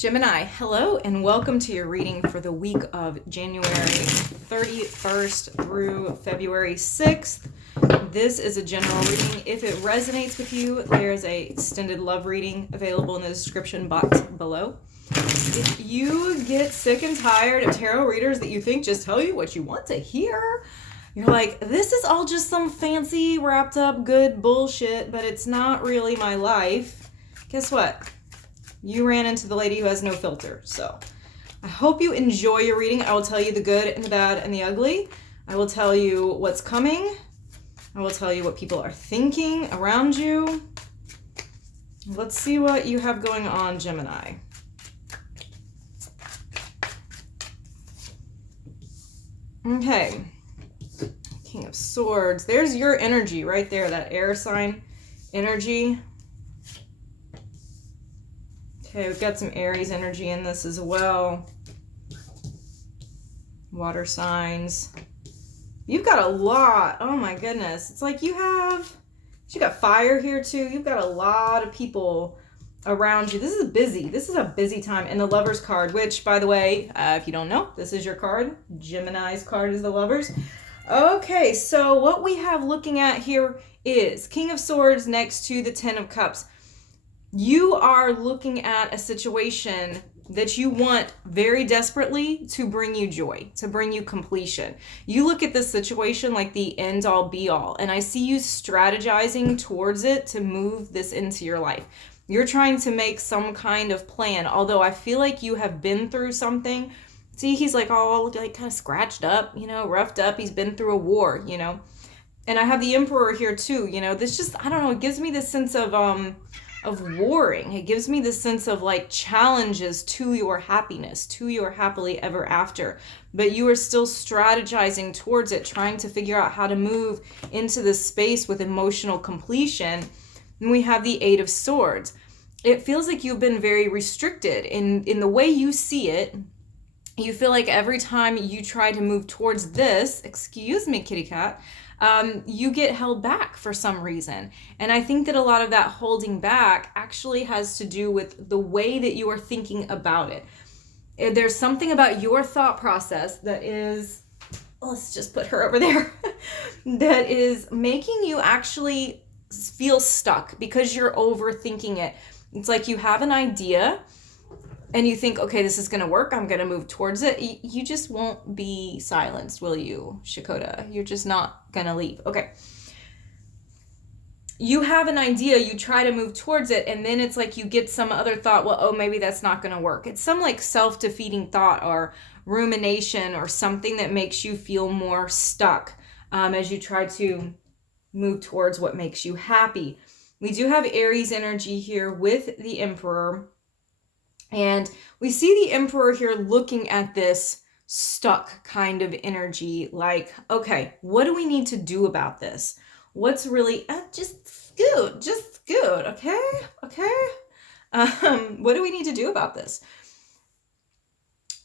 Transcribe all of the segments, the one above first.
Gemini, hello and welcome to your reading for the week of January 31st through February 6th. This is a general reading. If it resonates with you, there's a extended love reading available in the description box below. If you get sick and tired of tarot readers that you think just tell you what you want to hear, you're like, this is all just some fancy wrapped up good bullshit, but it's not really my life. Guess what? You ran into the lady who has no filter. So I hope you enjoy your reading. I will tell you the good and the bad and the ugly. I will tell you what's coming. I will tell you what people are thinking around you. Let's see what you have going on, Gemini. Okay. King of Swords. There's your energy right there, that air sign energy. Okay, we've got some Aries energy in this as well. Water signs. You've got a lot. Oh my goodness. It's like you got fire here too. You've got a lot of people around you. This is busy. This is a busy time. And the Lovers card, which, by the way, if you don't know, this is your card. Gemini's card is the Lovers. Okay, so what we have looking at here is King of Swords next to the Ten of Cups. You are looking at a situation that you want very desperately to bring you joy, to bring you completion. You look at this situation like the end all be all, and I see you strategizing towards it to move this into your life. You're trying to make some kind of plan, although I feel like you have been through something. See, he's like all like kind of scratched up, roughed up. He's been through a war, And I have the Emperor here too, this just, I don't know, it gives me this sense of warring. It gives me this sense of like challenges to your happiness, to your happily ever after. But you are still strategizing towards it, trying to figure out how to move into this space with emotional completion. And we have the Eight of Swords. It feels like you've been very restricted in the way you see it. You feel like every time you try to move towards this, excuse me, kitty cat, you get held back for some reason. And I think that a lot of that holding back actually has to do with the way that you are thinking about it. There's something about your thought process that is, let's just put her over there, that is making you actually feel stuck because you're overthinking it. It's like you have an idea and you think, okay, this is going to work. I'm going to move towards it. You just won't be silenced, will you, Shakota? You're just not going to leave. Okay. You have an idea. You try to move towards it. And then it's like you get some other thought. Well, oh, maybe that's not going to work. It's some like self-defeating thought or rumination or something that makes you feel more stuck as you try to move towards what makes you happy. We do have Aries energy here with the Emperor. And we see the Emperor here looking at this stuck kind of energy, like, okay, what do we need to do about this? What's really, just scoot, okay? What do we need to do about this?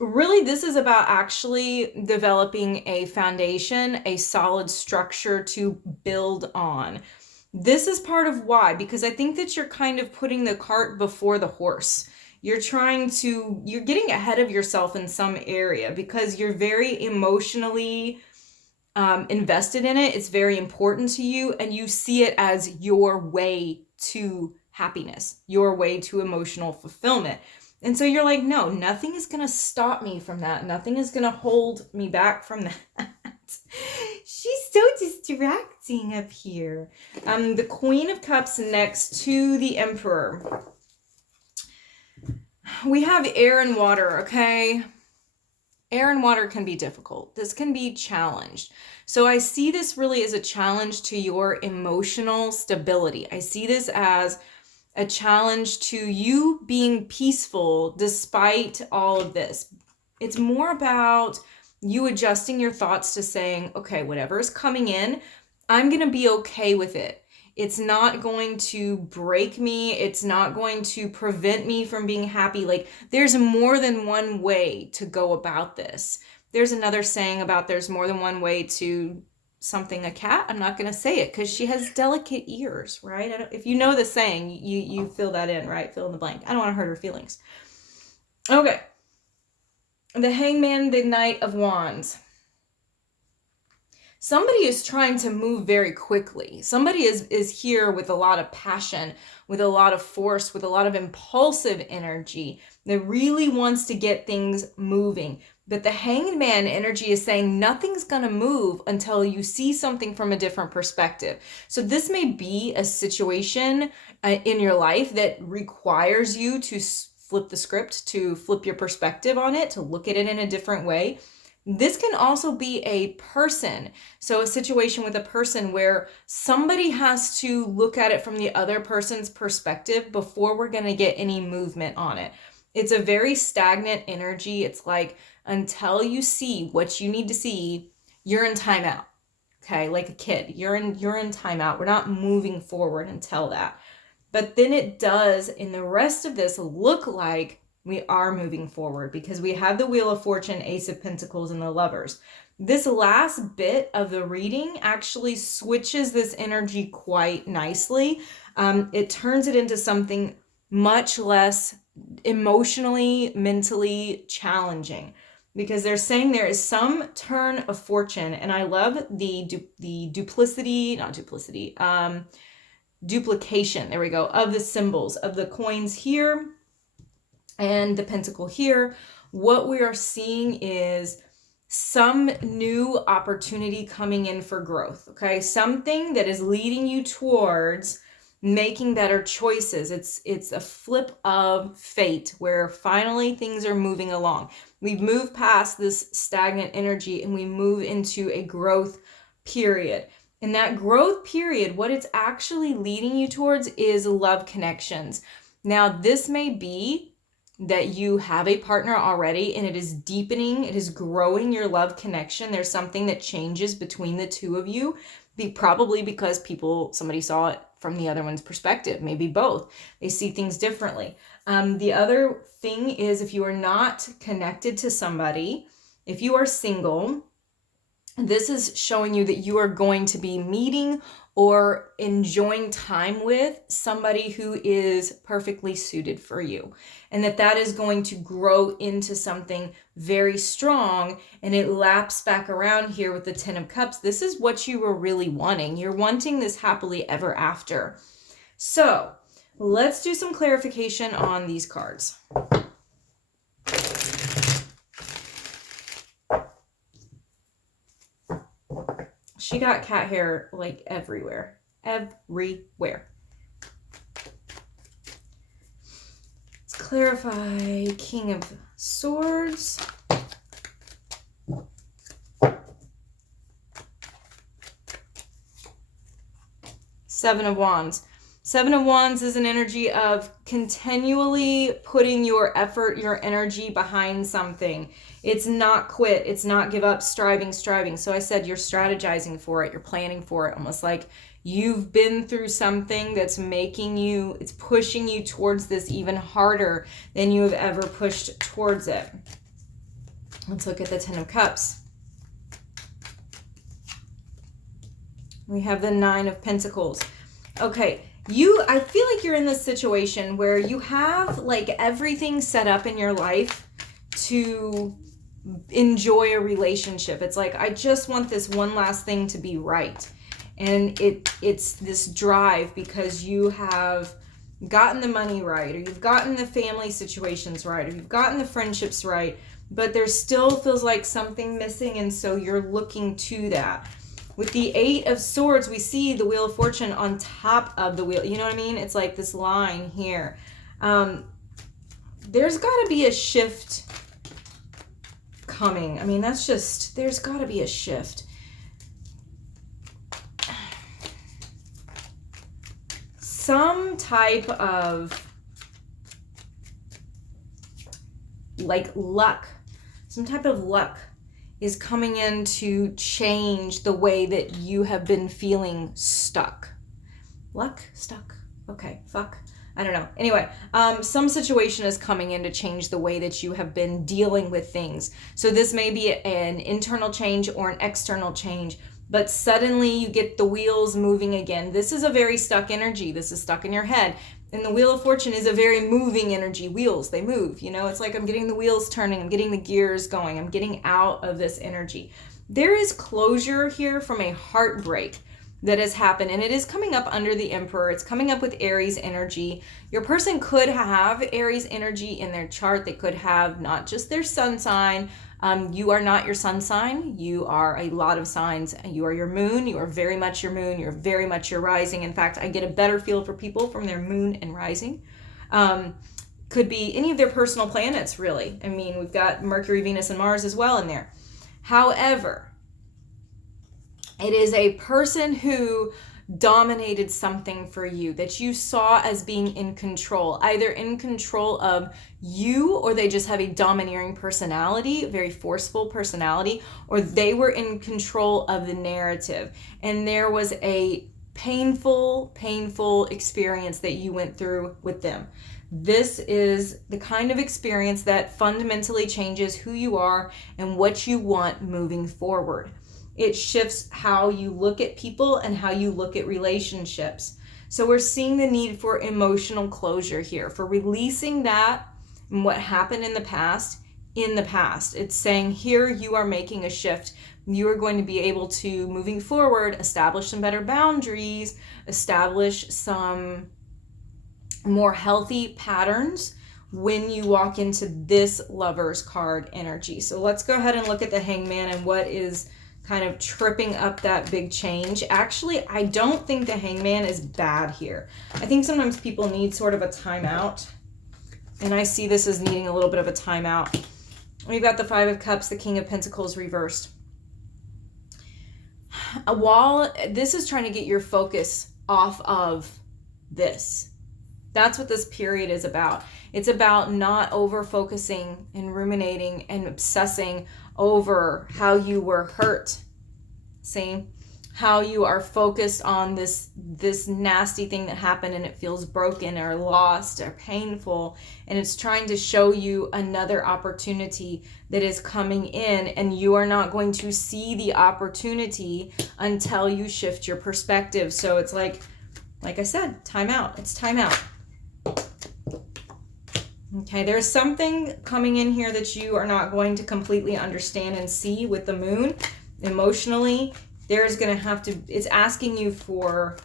Really, this is about actually developing a foundation, a solid structure to build on. This is part of why, because I think that you're kind of putting the cart before the horse. You're getting ahead of yourself in some area because you're very emotionally invested in it. It's very important to you and you see it as your way to happiness, your way to emotional fulfillment. And so you're like, no, nothing is going to stop me from that. Nothing is going to hold me back from that. She's so distracting up here. The Queen of Cups next to the Emperor. We have air and water, okay? Air and water can be difficult. This can be challenged. So I see this really as a challenge to your emotional stability. I see this as a challenge to you being peaceful despite all of this. It's more about you adjusting your thoughts to saying, okay, whatever is coming in, I'm going to be okay with it. It's not going to break me. It's not going to prevent me from being happy. Like, there's more than one way to go about this. There's another saying about there's more than one way to something a cat. I'm not going to say it because she has delicate ears, right? If you know the saying, you fill that in, right? Fill in the blank. I don't want to hurt her feelings. Okay. The Hangman, the Knight of Wands. Somebody is trying to move very quickly. Somebody is here with a lot of passion, with a lot of force, with a lot of impulsive energy that really wants to get things moving. But the Hanged Man energy is saying nothing's going to move until you see something from a different perspective. So this may be a situation in your life that requires you to flip the script, to flip your perspective on it, to look at it in a different way. This can also be a person. So a situation with a person where somebody has to look at it from the other person's perspective before we're going to get any movement on it. It's a very stagnant energy. It's like until you see what you need to see, you're in timeout. Okay, like a kid. You're in timeout. We're not moving forward until that. But then it does in the rest of this look like we are moving forward because we have the Wheel of Fortune, Ace of Pentacles, and the Lovers. This last bit of the reading actually switches this energy quite nicely. It turns it into something much less emotionally, mentally challenging because they're saying there is some turn of fortune. And I love the duplication, there we go, of the symbols, of the coins here and the pentacle here. What we are seeing is some new opportunity coming in for growth, okay? Something that is leading you towards making better choices. It's a flip of fate where finally things are moving along. We've moved past this stagnant energy and we move into a growth period. In that growth period, what it's actually leading you towards is love connections. Now, this may be that you have a partner already and it is deepening, it is growing your love connection. There's something that changes between the two of you, probably because somebody saw it from the other one's perspective, maybe both. They see things differently. The other thing is if you are not connected to somebody, if you are single, this is showing you that you are going to be meeting or enjoying time with somebody who is perfectly suited for you, and that is going to grow into something very strong. And it laps back around here with the Ten of Cups. This is what you were really wanting. You're wanting this happily ever after. So let's do some clarification on these cards. She got cat hair like everywhere. Everywhere. Let's clarify. King of Swords. Seven of Wands. Seven of Wands is an energy of continually putting your effort, your energy behind something. It's not quit. It's not give up, striving. So I said you're strategizing for it. You're planning for it. Almost like you've been through something that's it's pushing you towards this even harder than you have ever pushed towards it. Let's look at the Ten of Cups. We have the Nine of Pentacles. Okay. I feel like you're in this situation where you have like everything set up in your life to enjoy a relationship. It's like, I just want this one last thing to be right. And it's this drive because you have gotten the money right, or you've gotten the family situations right, or you've gotten the friendships right, but there still feels like something missing. And so you're looking to that. With the Eight of Swords, we see the Wheel of Fortune on top of the wheel. You know what I mean? It's like this line here. There's got to be a shift coming. I mean, there's got to be a shift. Some type of like luck. Some type of luck is coming in to change the way that you have been feeling stuck. Luck? Stuck? Okay, fuck. I don't know. Anyway, some situation is coming in to change the way that you have been dealing with things. So this may be an internal change or an external change, but suddenly you get the wheels moving again. This is a very stuck energy. This is stuck in your head. And the Wheel of Fortune is a very moving energy. Wheels, they move, you know, it's like I'm getting the wheels turning, I'm getting the gears going, I'm getting out of this energy. There is closure here from a heartbreak that has happened, and it is coming up under the Emperor. It's coming up with Aries energy. Your person could have Aries energy in their chart. They could have not just their sun sign. You are not your sun sign. You are a lot of signs. You are your moon. You are very much your moon. You're very much your rising. In fact, I get a better feel for people from their moon and rising. Could be any of their personal planets, really. I mean, we've got Mercury, Venus, and Mars as well in there. However, it is a person who dominated something for you that you saw as being in control, either in control of you, or they just have a domineering personality, very forceful personality, or they were in control of the narrative. And there was a painful experience that you went through with them. This is the kind of experience that fundamentally changes who you are and what you want moving forward. It shifts how you look at people and how you look at relationships. So we're seeing the need for emotional closure here, for releasing that and what happened in the past. It's saying here you are making a shift. You are going to be able to, moving forward, establish some better boundaries, establish some more healthy patterns when you walk into this Lover's card energy. So let's go ahead and look at the Hangman and what is kind of tripping up that big change. Actually, I don't think the Hangman is bad here. I think sometimes people need sort of a timeout, and I see this as needing a little bit of a timeout. We've got the Five of Cups, the King of Pentacles reversed. While this is trying to get your focus off of this, that's what this period is about. It's about not over focusing and ruminating and obsessing over how you were hurt. See? How you are focused on this nasty thing that happened and it feels broken or lost or painful, and it's trying to show you another opportunity that is coming in, and you are not going to see the opportunity until you shift your perspective. So it's like I said, time out. It's time out. Okay, there's something coming in here that you are not going to completely understand and see with the moon. Emotionally, there's going to have to, it's asking you for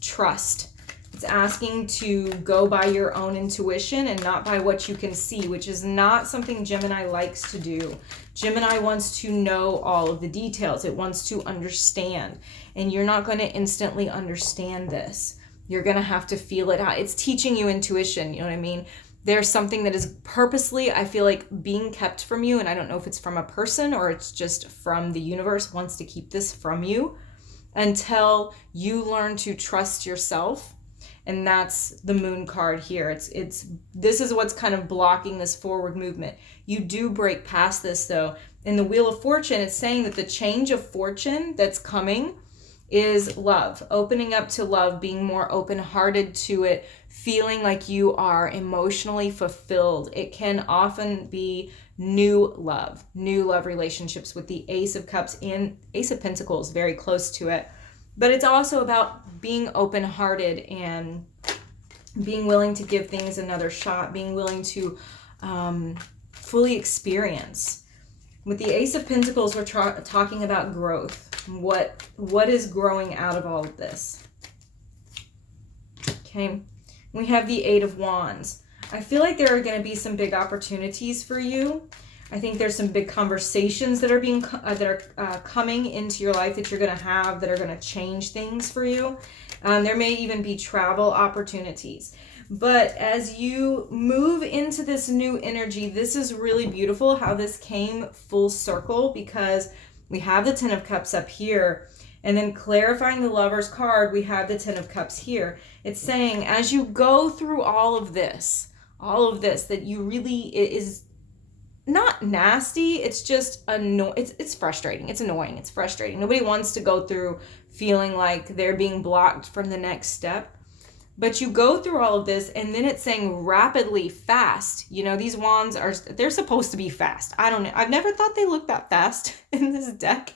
trust. It's asking to go by your own intuition and not by what you can see, which is not something Gemini likes to do. Gemini wants to know all of the details. It wants to understand. And you're not going to instantly understand this. You're going to have to feel it out. It's teaching you intuition, you know what I mean? There's something that is purposely, I feel like, being kept from you, and I don't know if it's from a person or it's just from the universe wants to keep this from you until you learn to trust yourself. And that's the moon card here. This is what's kind of blocking this forward movement. You do break past this though. In the Wheel of Fortune, it's saying that the change of fortune that's coming is love, opening up to love, being more open-hearted to it, feeling like you are emotionally fulfilled. It can often be new love relationships with the Ace of Cups and Ace of Pentacles very close to it. But it's also about being open-hearted and being willing to give things another shot, being willing to fully experience. With the Ace of Pentacles, we're talking about growth. What is growing out of all of this? Okay. We have the Eight of Wands. I feel like there are going to be some big opportunities for you. I think there's some big conversations that are coming into your life that you're going to have that are going to change things for you. There may even be travel opportunities. But as you move into this new energy, this is really beautiful how this came full circle, because we have the Ten of Cups up here, and then clarifying the Lover's card, we have the Ten of Cups here. It's saying as you go through all of this, that you really, it is not nasty, it's just it's frustrating, it's annoying, it's frustrating. Nobody wants to go through feeling like they're being blocked from the next step. But you go through all of this, and then it's saying rapidly fast. You know, these wands they're supposed to be fast. I don't know. I've never thought they looked that fast in this deck,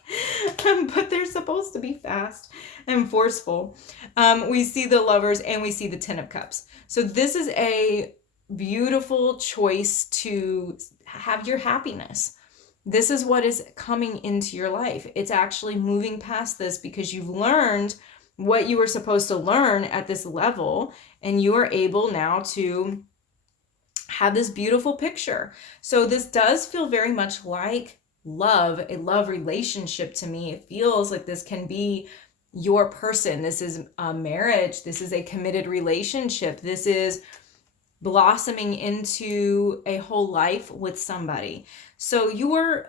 but they're supposed to be fast and forceful. We see the Lovers and we see the Ten of Cups. So this is a beautiful choice to have your happiness. This is what is coming into your life. It's actually moving past this because you've learned what you were supposed to learn at this level, and you are able now to have this beautiful picture. So this does feel very much like love, a love relationship to me. It feels like this can be your person. This is a marriage. This is a committed relationship. This is blossoming into a whole life with somebody. So you are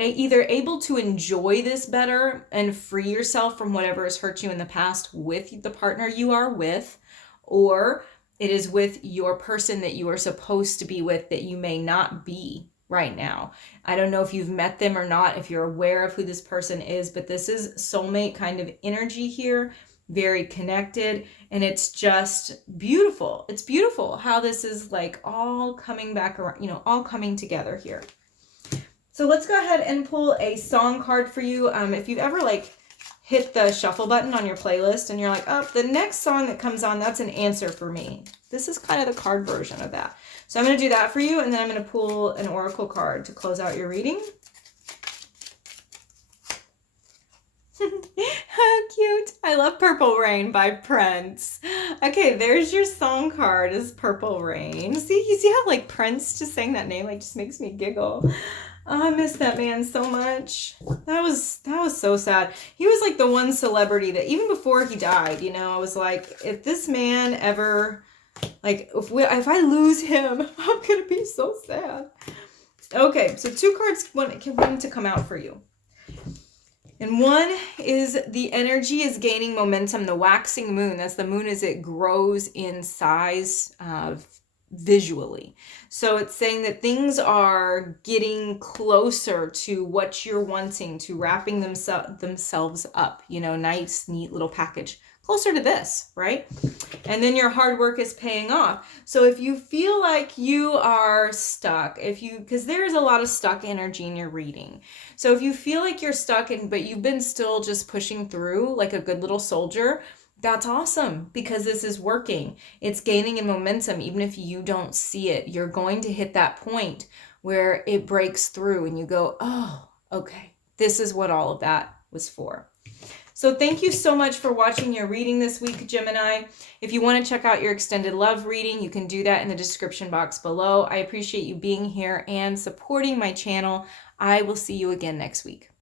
either able to enjoy this better and free yourself from whatever has hurt you in the past with the partner you are with, or it is with your person that you are supposed to be with that you may not be right now. I don't know if you've met them or not, if you're aware of who this person is, but this is soulmate kind of energy here, very connected, and it's just beautiful. It's beautiful how this is like all coming back around, you know, all coming together here. So let's go ahead and pull a song card for you. If you've ever like hit the shuffle button on your playlist and you're like, oh, the next song that comes on, that's an answer for me. This is kind of the card version of that. So I'm going to do that for you, and then I'm going to pull an oracle card to close out your reading. How cute. I love Purple Rain by Prince. Okay, there's your song card, is Purple Rain. See, you see how like Prince just saying that name like just makes me giggle. Oh, I miss that man so much. That was so sad. He was like the one celebrity that even before he died, you know, I was like, if this man ever, like, if I lose him, I'm gonna be so sad. Okay, so two cards want to come out for you. And one is the energy is gaining momentum, the waxing moon. That's the moon as it grows in size visually. So it's saying that things are getting closer to what you're wanting, to wrapping themselves up, you know, nice, neat little package, closer to this, right? And then your hard work is paying off. So if you feel like you are stuck, because there's a lot of stuck energy in your reading. So if you feel like you're stuck but you've been still just pushing through like a good little soldier, that's awesome, because this is working. It's gaining in momentum. Even if you don't see it, you're going to hit that point where it breaks through and you go, oh, okay, this is what all of that was for. So thank you so much for watching your reading this week, Gemini. If you want to check out your extended love reading, you can do that in the description box below. I appreciate you being here and supporting my channel. I will see you again next week.